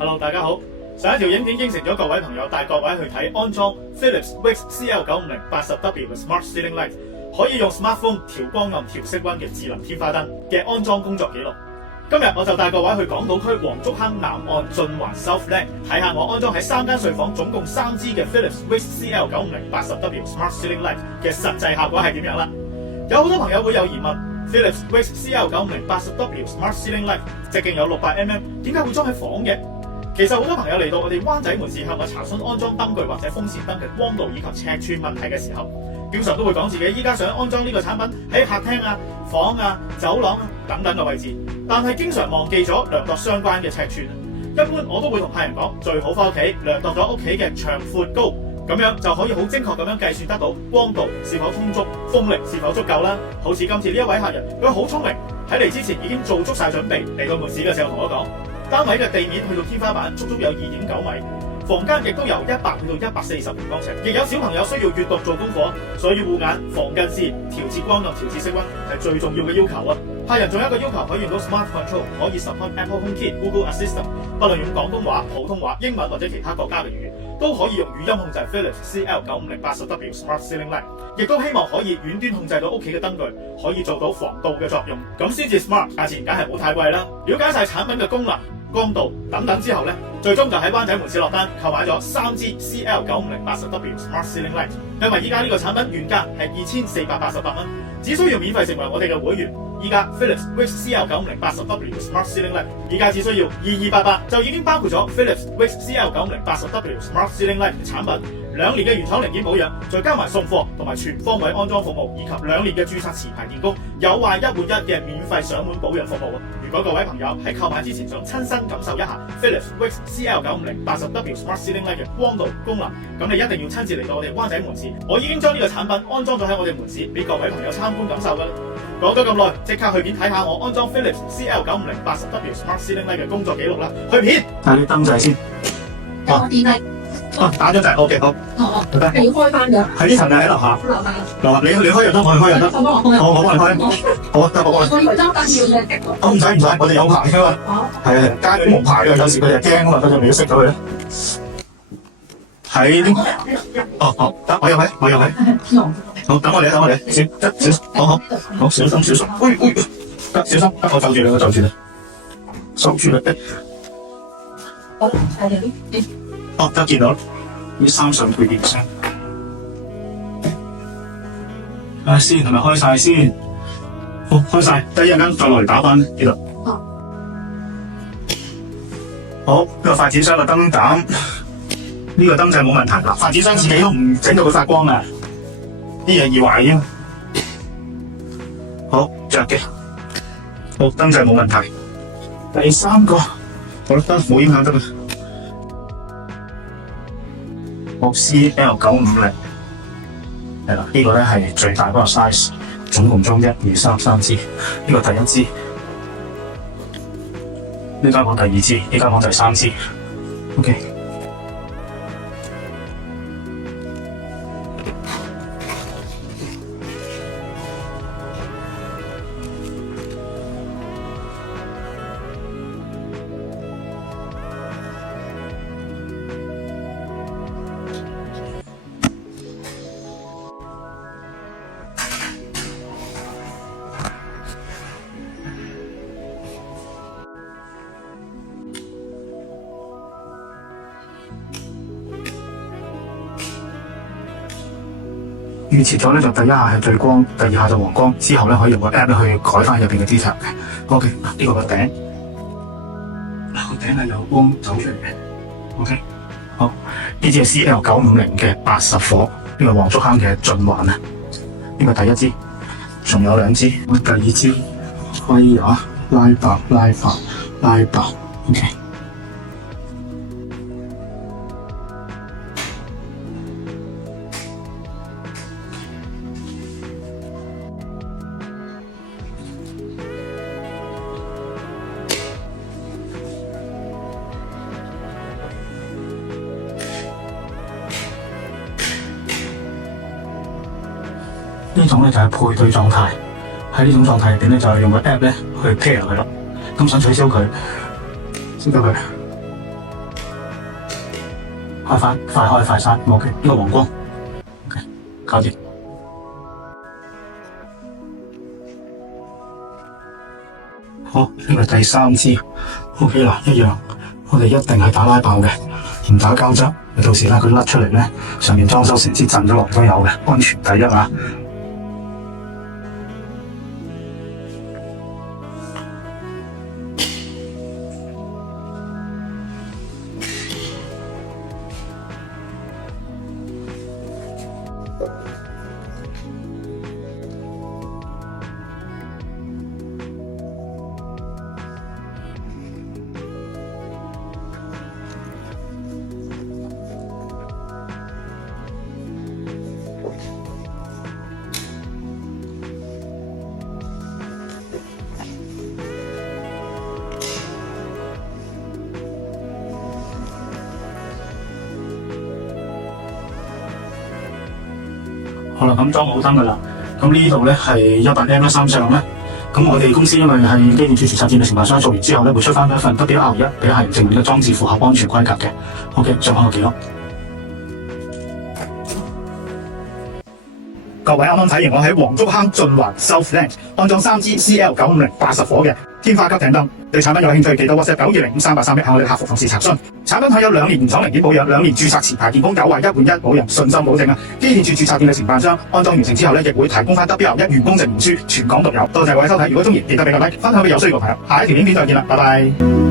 Hello， 大家好。上一條影片應承咗各位朋友帶各位去睇安裝 Philips Wix CL95080W 嘅 Smart Ceiling Light， 可以用 smartphone 調光暗、調色溫嘅智能天花燈嘅安裝工作記錄。今日我就帶各位去港島區黃竹坑南岸駿環 Southland 睇下我安裝喺3間睡房總共3支嘅 Philips Wix CL95080W Smart Ceiling Light 嘅實際效果係點樣啦。有好多朋友會有疑問 ，Philips Wix CL95080W Smart Ceiling Light 直徑有600mm， 點解會裝喺房嘅？其實好多朋友嚟到我哋灣仔門市向我查詢安裝燈具或者風扇燈嘅光度以及尺寸問題嘅時候，經常都會講自己依家想安裝呢個產品喺客廳啊、房啊、走廊啊等等嘅位置，但係經常忘記咗量度相關嘅尺寸。一般我都會同客人講，最好翻屋企量度咗屋企嘅長闊高，咁樣就可以好精確咁樣計算得到光度是否充足、風力是否足夠啦。好似今次呢一位客人，佢好聰明，喺嚟之前已經做足晒準備，嚟到門市嘅時候同我講。單位嘅地面去到天花板足足有2.9米，房間亦都由100去到140平方尺，亦有小朋友需要閱讀做功課，所以護眼、防近視、調節光暗、調節色溫係最重要嘅要求啊！客人仲有一個要求，可以用到 Smart Control， 可以 support Apple HomeKit、Google Assistant， 不論用廣東話、普通話、英文或者其他國家嘅語言，都可以用語音控制 Philips CL95080W Smart Ceiling Light， 亦都希望可以遠端控制到屋企嘅燈具，可以做到防盜嘅作用，咁先至 smart， 價錢梗係唔好太貴啦。了解晒產品嘅功能、光度等等之後呢，最終就喺灣仔門市落單購買咗3支 CL95080W Smart Ceiling Light， 因為依家呢個產品原價係2488蚊，只需要免費成為我哋嘅會員。依家 Philips Wix CL95080W Smart Ceiling Light 依家只需要2288就已經包括咗 Philips Wix CL95080W Smart Ceiling Light 嘅產品，2年嘅原廠零件保養，再加埋送貨同埋全方位安裝服務，以及2年嘅註冊持牌電工，有壞1換1嘅免費上門保養服務。如果各位朋友喺購買之前想親身感受一下 Philips Wix CL95080W Smart Ceiling Light 嘅光度功能，咁你一定要親自嚟到我哋灣仔門市。我已經將呢個產品安裝咗喺我哋門市，俾各位朋友參觀感受㗎啦。講咗咁耐，即刻去片睇下我安裝 Philips CL95080W Smart Ceiling Light 嘅工作記錄啦！去片睇啲燈仔先。我電力。打咗掣 ，OK 好。拜拜。你要開翻㗎？喺呢層定喺樓下？樓下。你開又得，我去開又得。我幫你開。好啊，得我開。我以為爭單要嘅。唔使，我哋有牌㗎嘛。係啊，街都冇牌㗎，有時佢哋驚啊嘛，佢就未識咗佢咧。喺呢？好，得我入去。好，等我嚟，好，小心。喂，得小心，得我就住你，守住你。好，睇下啲。得見到呢3上配電箱。先係咪開晒先？好，開晒，第一陣間再落嚟打翻呢度。好，呢個發展商嘅燈膽，呢個燈掣冇問題啦。發展商自己都唔整到佢發光啊，啲嘢易壞啫。好，着嘅。好，燈掣冇問題。第3個，好啦，得冇影響得啦。CL950係啦，呢個咧係最大嗰個 size， 總共裝1、2、3支。呢個第1支，呢間房第2支，呢間房第3支。OK。預設咗咧，就第一下係最光，第2下就黃光，之後咧可以用個 app 去改翻入邊嘅 detail 嘅。OK， 呢個個頂，個頂係有光走出嚟嘅。OK， 好，呢支係 CL950嘅80火，呢個黃竹坑嘅駿環啊，呢個第1支，仲有2支，第2支輝雅拉白 ，OK。呢種咧就係配對狀態，喺呢種狀態入邊咧就係用個 app 咧去 pair 佢咯。咁想取消佢，先得佢。開翻，快開快閂，OK， 呢個黃光 ，OK， 搞掂。好，呢個第3支 ，OK 啦，一樣，我哋一定係打拉爆嘅，唔打膠質，到時咧佢甩出嚟咧，上面裝修成支震咗落都有嘅，安全第一啊！好啦，咁裝好燈噶啦。咁呢度咧係100M 3相咧。咁我哋公司因為係機電署註冊戰略承辦商，做完之後咧會出翻一份WR1俾客人證明嘅裝置符合安全規格嘅。OK， 上翻個記錄。各位啱啱睇完我喺黃竹坑駿華 Southland 安裝3支 CL950 80火嘅天花級頂燈，對產品有興趣記得 WhatsApp 92053831向我哋客服同事查詢。產品係有2年原廠零件保養，2年註冊持牌電工9壞1換1冇人信心保證啊！機電署註冊電力承辦商安裝完成之後咧，亦會提供翻 WR1完工證明書，全港獨有。多謝各位收睇，如果中意記得俾個 like， 分享俾有需要嘅朋友。下一條影片再見啦，拜拜。